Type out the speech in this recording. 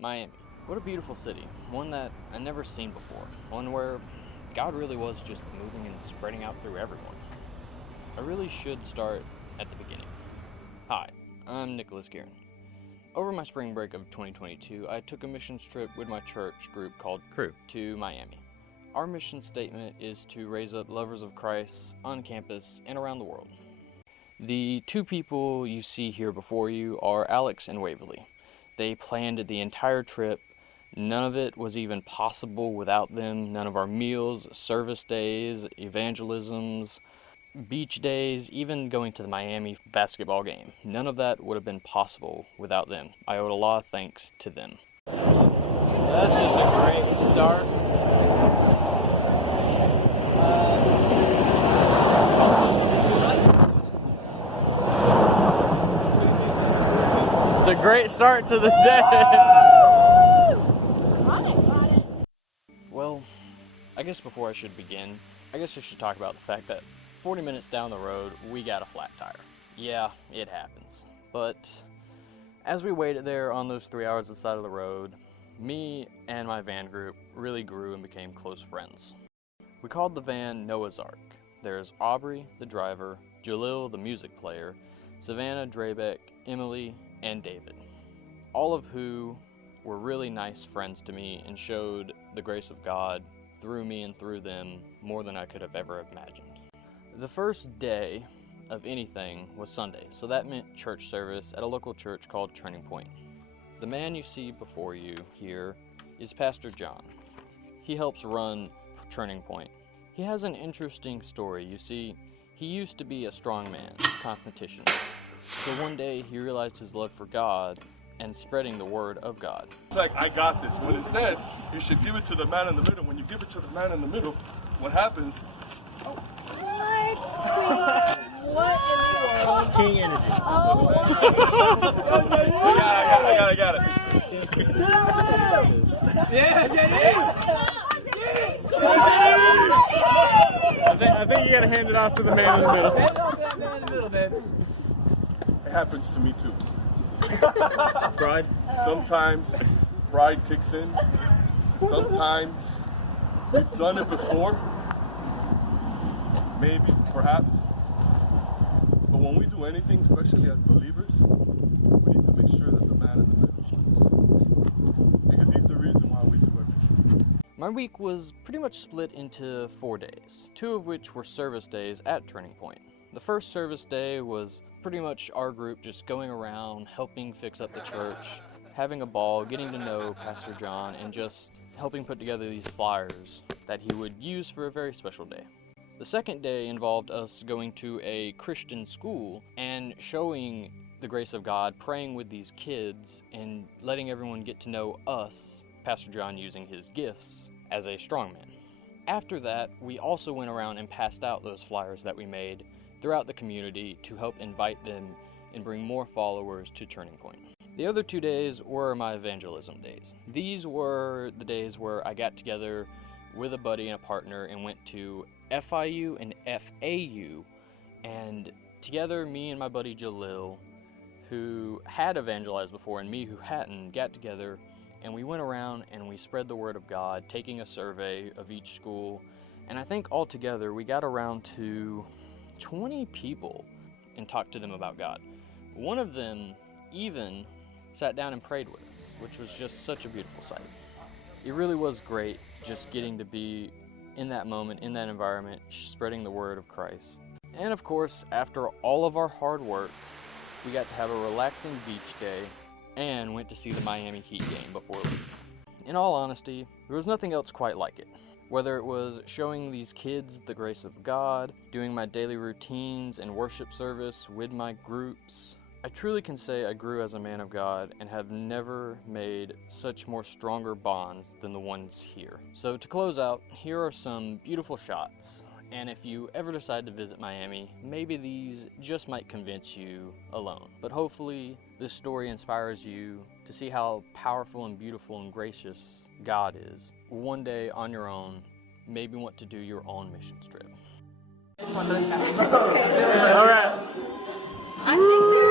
Miami. What a beautiful city. One that I'd never seen before. One where God really was just moving and spreading out through everyone. I really should start at the beginning. Hi, I'm Nicholas Guerin. Over my spring break of 2022, I took a missions trip with my church group called Crew to Miami. Our mission statement is to raise up lovers of Christ on campus and around the world. The two people you see here before you are Alex and Waverly. They planned the entire trip. None of it was even possible without them. None of our meals, service days, evangelisms, beach days, even going to the Miami basketball game. None of that would have been possible without them. I owe a lot of thanks to them. That's just a great start. It's a great start to the day. Well, I guess before I should begin, I guess I should talk about the fact that 40 minutes down the road, we got a flat tire. Yeah, it happens. But as we waited there on those 3 hours on the side of the road, me and my van group really grew and became close friends. We called the van Noah's Ark. There's Aubrey, the driver, Jalil, the music player, Savannah, Drabeck, Emily, and David. All of who were really nice friends to me and showed the grace of God through me and through them more than I could have ever imagined. The first day of anything was Sunday, so that meant church service at a local church called Turning Point. The man you see before you here is Pastor John. He helps run Turning Point. He has an interesting story. You see, he used to be a strongman, competitionist. So one day he realized his love for God and spreading the word of God. It's like, I got this, but instead, you should give it to the man in the middle. When you give it to the man in the middle, what happens? What in the world? King energy. Oh I got it. Yeah, JD! I think you gotta hand it off to the man in the middle. Hand it off to that man in the middle, baby. It happens to me too. Pride. Sometimes pride kicks in. Sometimes we've done it before. Maybe, perhaps. But when we do anything, especially as believers, we need to make sure that the man in the middle, because he's the reason why we do everything. My week was pretty much split into 4 days, 2 of which were service days at Turning Point. The first service day was pretty much our group just going around, helping fix up the church, having a ball, getting to know Pastor John, and just helping put together these flyers that he would use for a very special day. The second day involved us going to a Christian school and showing the grace of God, praying with these kids, and letting everyone get to know us, Pastor John using his gifts as a strongman. After that, we also went around and passed out those flyers that we made throughout the community to help invite them and bring more followers to Turning Point. The other 2 days were my evangelism days. These were the days where I got together with a buddy and a partner and went to FIU and FAU, and together me and my buddy Jalil, who had evangelized before and me who hadn't, got together and we went around and we spread the word of God, taking a survey of each school, and I think altogether we got around to 20 people and talked to them about God. One of them even sat down and prayed with us, which was just such a beautiful sight. It really was great just getting to be in that moment, in that environment, spreading the word of Christ. And of course, after all of our hard work, we got to have a relaxing beach day and went to see the Miami Heat game before leaving. In all honesty, there was nothing else quite like it. Whether it was showing these kids the grace of God, doing my daily routines and worship service with my groups, I truly can say I grew as a man of God and have never made such more stronger bonds than the ones here. So to close out, here are some beautiful shots. And if you ever decide to visit Miami, maybe these just might convince you alone. But hopefully this story inspires you to see how powerful and beautiful and gracious God is. One day on your own, maybe want to do your own missions trip. All right. I think